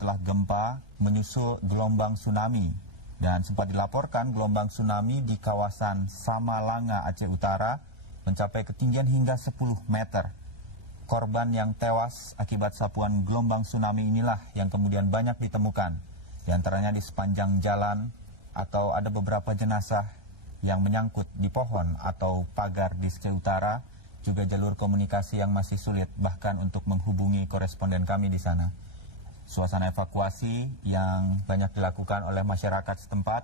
Setelah gempa menyusul gelombang tsunami dan sempat dilaporkan gelombang tsunami di kawasan Samalanga, Aceh Utara mencapai ketinggian hingga 10 meter. Korban yang tewas akibat sapuan gelombang tsunami inilah yang kemudian banyak ditemukan. Di antaranya di sepanjang jalan atau ada beberapa jenazah yang menyangkut di pohon atau pagar di Aceh Utara, juga jalur komunikasi yang masih sulit bahkan untuk menghubungi koresponden kami di sana. Suasana evakuasi yang banyak dilakukan oleh masyarakat setempat,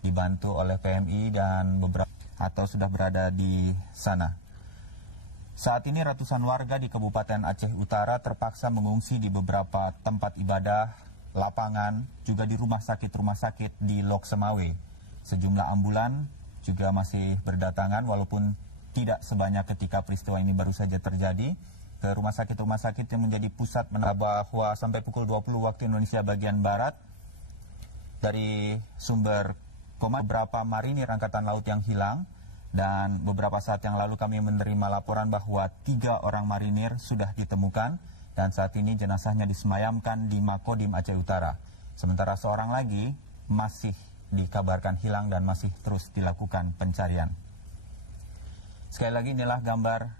dibantu oleh PMI dan beberapa atau sudah berada di sana. Saat ini ratusan warga di Kabupaten Aceh Utara terpaksa mengungsi di beberapa tempat ibadah, lapangan, juga di rumah sakit di Lok Semawe. Sejumlah ambulan juga masih berdatangan walaupun tidak sebanyak ketika peristiwa ini baru saja terjadi. Ke rumah sakit yang menjadi pusat bahwa sampai pukul 20 waktu Indonesia bagian Barat dari sumber beberapa marinir Angkatan Laut yang hilang, dan beberapa saat yang lalu kami menerima laporan bahwa 3 orang marinir sudah ditemukan dan saat ini jenazahnya disemayamkan di Makodim Aceh Utara. Sementara seorang lagi masih dikabarkan hilang dan masih terus dilakukan pencarian. Sekali lagi inilah gambar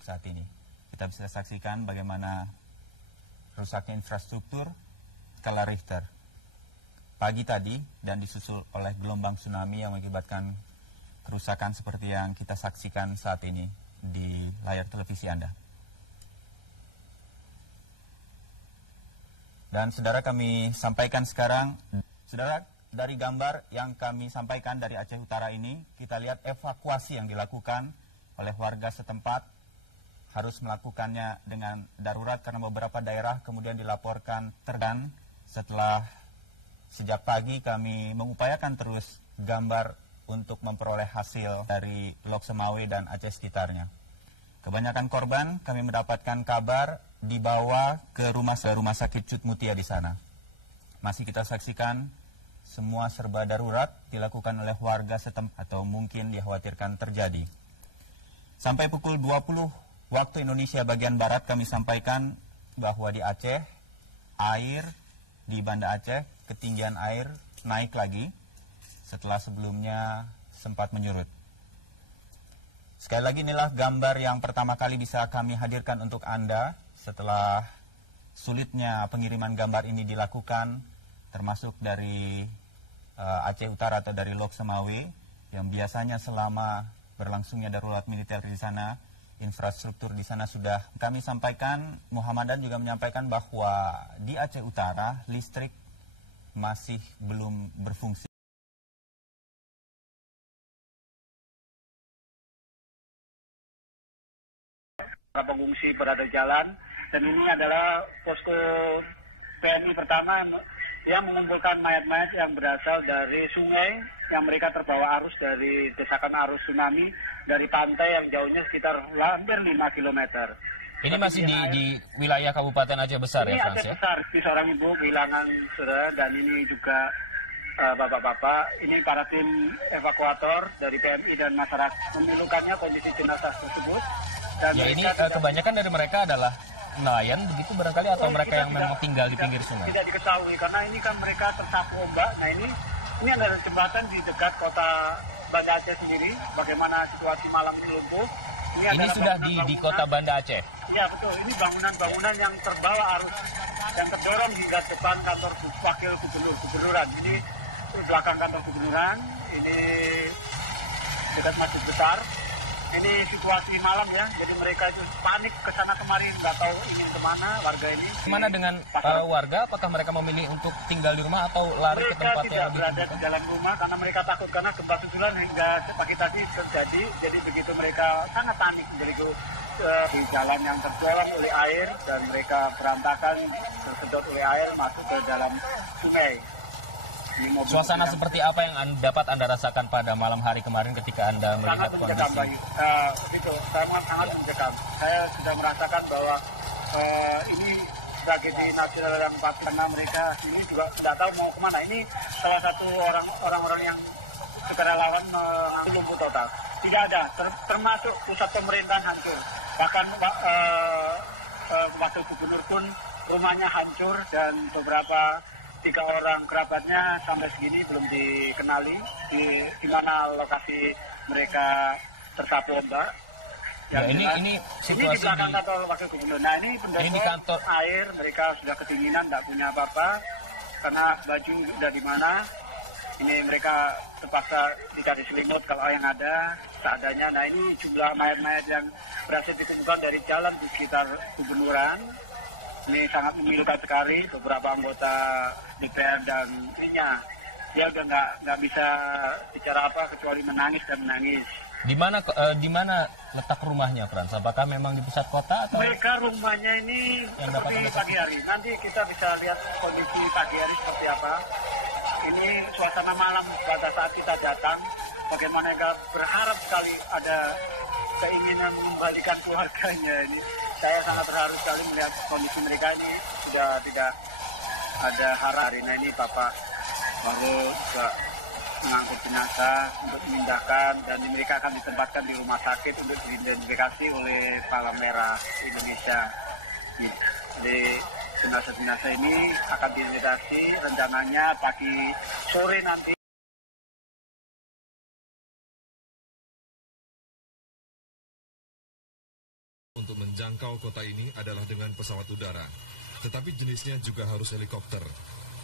saat ini. Kita bisa saksikan bagaimana rusaknya infrastruktur skala Richter pagi tadi dan disusul oleh gelombang tsunami yang mengakibatkan kerusakan seperti yang kita saksikan saat ini di layar televisi Anda. Dan saudara, kami sampaikan sekarang, saudara, dari gambar yang kami sampaikan dari Aceh Utara ini, kita lihat evakuasi yang dilakukan oleh warga setempat harus melakukannya dengan darurat karena beberapa daerah kemudian dilaporkan terdan. Setelah sejak pagi kami mengupayakan terus gambar untuk memperoleh hasil dari Lok Semawe dan Aceh sekitarnya. Kebanyakan korban kami mendapatkan kabar dibawa ke rumah sakit Cut Mutia di sana. Masih kita saksikan semua serba darurat dilakukan oleh warga setempat atau mungkin dikhawatirkan terjadi. Sampai pukul 20 waktu Indonesia bagian Barat kami sampaikan bahwa di Aceh, air di Banda Aceh, ketinggian air naik lagi setelah sebelumnya sempat menyurut. Sekali lagi inilah gambar yang pertama kali bisa kami hadirkan untuk Anda setelah sulitnya pengiriman gambar ini dilakukan, termasuk dari Aceh Utara atau dari Lok Semawe yang biasanya selama berlangsungnya darurat militer di sana, infrastruktur di sana sudah kami sampaikan. Muhammadan juga menyampaikan bahwa di Aceh Utara listrik masih belum berfungsi. Para pengungsi berada jalan, dan ini adalah posko PMI pertama yang mengumpulkan mayat-mayat yang berasal dari sungai yang mereka terbawa arus dari desakan arus tsunami dari pantai yang jauhnya sekitar hampir 5 km. Ini masih di wilayah Kabupaten Aceh Besar ya, Frans? Aceh Besar. Ini seorang ibu kehilangan saudara, dan ini juga bapak-bapak. Ini para tim evakuator dari PMI dan masyarakat memilukannya kondisi jenazah tersebut. Dan ya, ini kebanyakan dari mereka adalah nelayan begitu barangkali atau mereka yang memang tinggal di pinggir sungai? Tidak diketahui karena ini kan mereka tersapu ombak. Nah ini adalah jembatan di dekat kota Banda Aceh sendiri. Bagaimana situasi malam itu lumpuh. Ini sudah di kota Banda Aceh? Ya betul, ini bangunan-bangunan yang terbawa arus yang terdorong di depan kantor wakil gubernuran. Jadi itu belakang kantor gubernuran, ini dekat masjid besar. Ini situasi malam ya, jadi mereka itu panik ke sana kemari, nggak tahu ingin kemana warga ini. Kemana dengan warga? Apakah mereka memilih untuk tinggal di rumah atau lari ke tempat yang lebih tinggi? Mereka tidak berada di dalam rumah karena mereka takut karena gempa susulan hingga pagi tadi terjadi. Jadi begitu mereka sangat panik, jadi di jalan yang terdorong oleh air dan mereka berantakan tersedot oleh air masuk ke dalam sungai. Suasana seperti apa yang dapat Anda rasakan pada malam hari kemarin ketika Anda melihat kondisi? Itu sangat mencekam. Saya sudah merasakan bahwa ini tragedi nasional yang pasti, karena mereka ini juga tidak tahu mau kemana. Ini salah satu orang-orang yang sukarelawan lumpuh total. Tidak ada, termasuk pusat pemerintahan hancur. Bahkan wakil gubernur pun rumahnya hancur dan beberapa 3 orang kerabatnya sampai segini belum dikenali di mana lokasi mereka tersapu ombak. Ya, ini situasi ini di belakang kantor wakil gubernur. Nah, ini kantor air, mereka sudah kedinginan, tidak punya apa-apa karena baju sudah di mana. Ini mereka terpaksa dikasih selimut kalau yang ada seadanya. Nah, ini jumlah mayat-mayat yang berhasil ditemukan dari jalan di sekitar gubernuran. Ini sangat memilukan sekali. Beberapa anggota DPR dan istrinya, dia udah nggak bisa bicara apa kecuali menangis dan menangis. Di mana letak rumahnya, Frans? Apakah memang di pusat kota atau? Mereka rumahnya ini yang seperti pagi hari. Nanti kita bisa lihat kondisi pagi hari seperti apa. Ini suasana malam pada saat kita datang. Bagaimana mereka berharap sekali ada keinginan mengembalikan keluarganya. Ini saya sangat berharap sekali melihat kondisi mereka ini sudah tidak ada hari. Nah, ini Bapak baru juga mengangkut jenazah untuk memindahkan, dan mereka akan ditempatkan di rumah sakit untuk diidentifikasi oleh Palang Merah Indonesia. Jadi jenazah-jenazah ini akan diidentifikasi rencananya pagi sore nanti. Untuk menjangkau kota ini adalah dengan pesawat udara, tetapi jenisnya juga harus helikopter,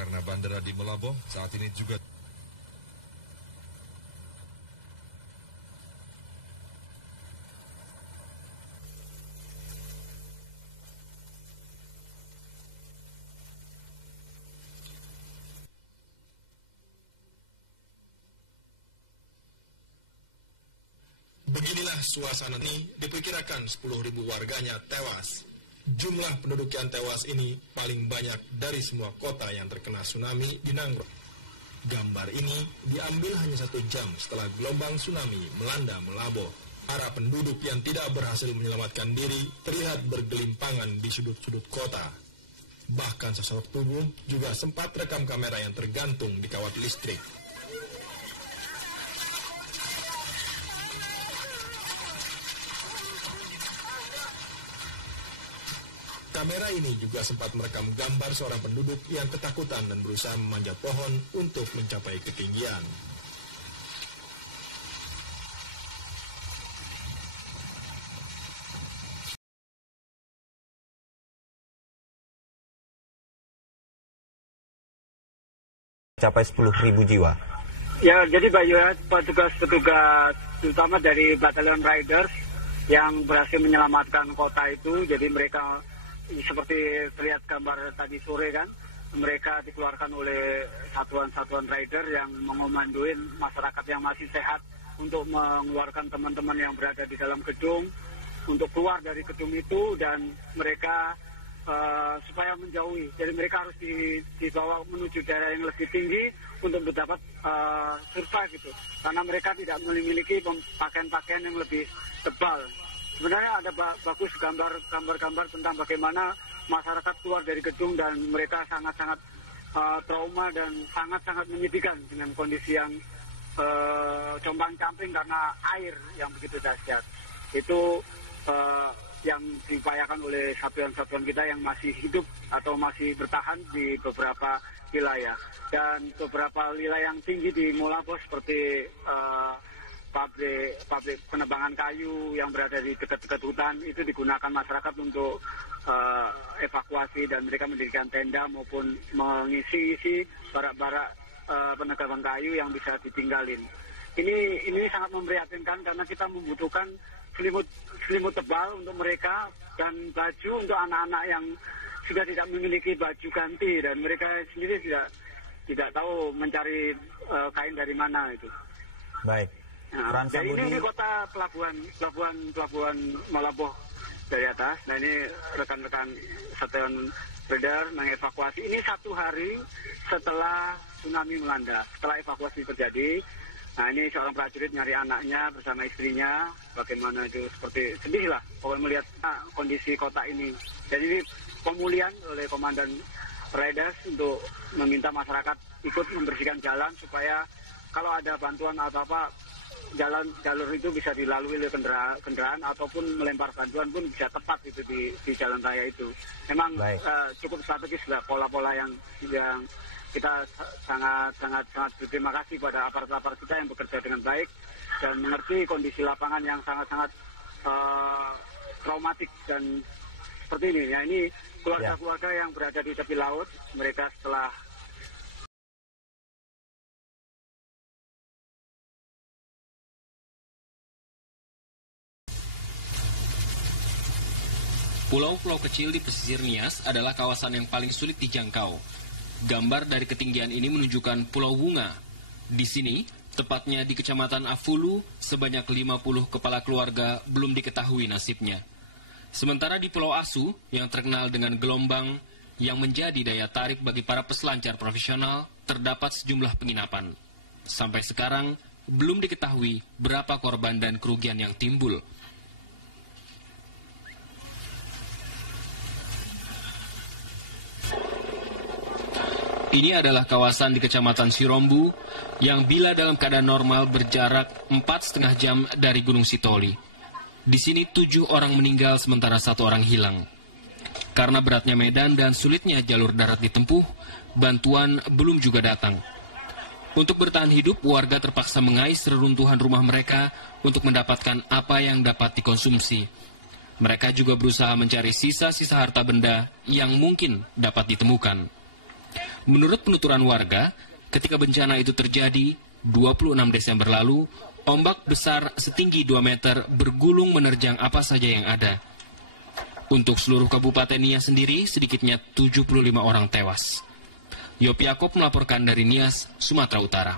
karena bandara di Melaboh saat ini juga Beginilah suasana ini, diperkirakan 10.000 warganya tewas. Jumlah penduduk yang tewas ini paling banyak dari semua kota yang terkena tsunami di Nanggro. Gambar ini diambil hanya 1 jam setelah gelombang tsunami melanda Melaboh. Para penduduk yang tidak berhasil menyelamatkan diri terlihat bergelimpangan di sudut-sudut kota. Bahkan sesosok tubuh juga sempat rekam kamera yang tergantung di kawat listrik. Kamera ini juga sempat merekam gambar seorang penduduk yang ketakutan dan berusaha memanjat pohon untuk mencapai ketinggian. Capai 10.000 jiwa. Ya, jadi petugas-petugas terutama dari Batalion Riders yang berhasil menyelamatkan kota itu, jadi mereka seperti terlihat gambar tadi sore kan, mereka dikeluarkan oleh satuan-satuan rider yang mengomanduin masyarakat yang masih sehat untuk mengeluarkan teman-teman yang berada di dalam gedung untuk keluar dari gedung itu, dan mereka supaya menjauhi. Jadi mereka harus dibawa menuju daerah yang lebih tinggi untuk mendapat survive gitu, karena mereka tidak memiliki pakaian-pakaian yang lebih tebal. Sebenarnya ada bagus gambar-gambar tentang bagaimana masyarakat keluar dari gedung dan mereka sangat-sangat trauma dan sangat-sangat menyedihkan dengan kondisi yang compang-camping karena air yang begitu dahsyat. Itu yang diupayakan oleh satuan-satuan kita yang masih hidup atau masih bertahan di beberapa wilayah. Dan beberapa wilayah yang tinggi di Melaboh seperti pabrik penebangan kayu yang berada di dekat-dekat hutan itu digunakan masyarakat untuk evakuasi, dan mereka mendirikan tenda maupun mengisi barak-barak penebangan kayu yang bisa ditinggalin. Ini sangat memprihatinkan karena kita membutuhkan selimut tebal untuk mereka dan baju untuk anak-anak yang sudah tidak memiliki baju ganti, dan mereka sendiri tidak tahu mencari kain dari mana itu. Baik. Nah, jadi ini kota pelabuhan Melaboh dari atas. Nah ini rekan-rekan satuan radar mengevakuasi. Ini 1 hari setelah tsunami melanda, setelah evakuasi terjadi. Nah ini seorang prajurit nyari anaknya bersama istrinya. Bagaimana itu, seperti sedih lah pokoknya melihat kondisi kota ini. Jadi ini pemulihan oleh Komandan Redars untuk meminta masyarakat ikut membersihkan jalan supaya kalau ada bantuan atau apa, jalur itu bisa dilalui oleh kendaraan ataupun melempar bantuan pun bisa tepat itu di jalan raya itu. Memang cukup strategis lah pola-pola yang kita sangat berterima kasih pada aparat-aparat kita yang bekerja dengan baik dan mengerti kondisi lapangan yang sangat-sangat traumatik dan seperti ini. Ya ini keluarga-keluarga yang berada di tepi laut, mereka setelah pulau-pulau kecil di pesisir Nias adalah kawasan yang paling sulit dijangkau. Gambar dari ketinggian ini menunjukkan Pulau Bunga. Di sini, tepatnya di Kecamatan Afulu, sebanyak 50 kepala keluarga belum diketahui nasibnya. Sementara di Pulau Asu, yang terkenal dengan gelombang yang menjadi daya tarik bagi para peselancar profesional, terdapat sejumlah penginapan. Sampai sekarang, belum diketahui berapa korban dan kerugian yang timbul. Ini adalah kawasan di Kecamatan Sirombu yang bila dalam keadaan normal berjarak 4,5 jam dari Gunung Sitoli. Di sini 7 orang meninggal sementara 1 orang hilang. Karena beratnya medan dan sulitnya jalur darat ditempuh, bantuan belum juga datang. Untuk bertahan hidup, warga terpaksa mengais reruntuhan rumah mereka untuk mendapatkan apa yang dapat dikonsumsi. Mereka juga berusaha mencari sisa-sisa harta benda yang mungkin dapat ditemukan. Menurut penuturan warga, ketika bencana itu terjadi, 26 Desember lalu, ombak besar setinggi 2 meter bergulung menerjang apa saja yang ada. Untuk seluruh Kabupaten Nias sendiri, sedikitnya 75 orang tewas. Yop Yakob melaporkan dari Nias, Sumatera Utara.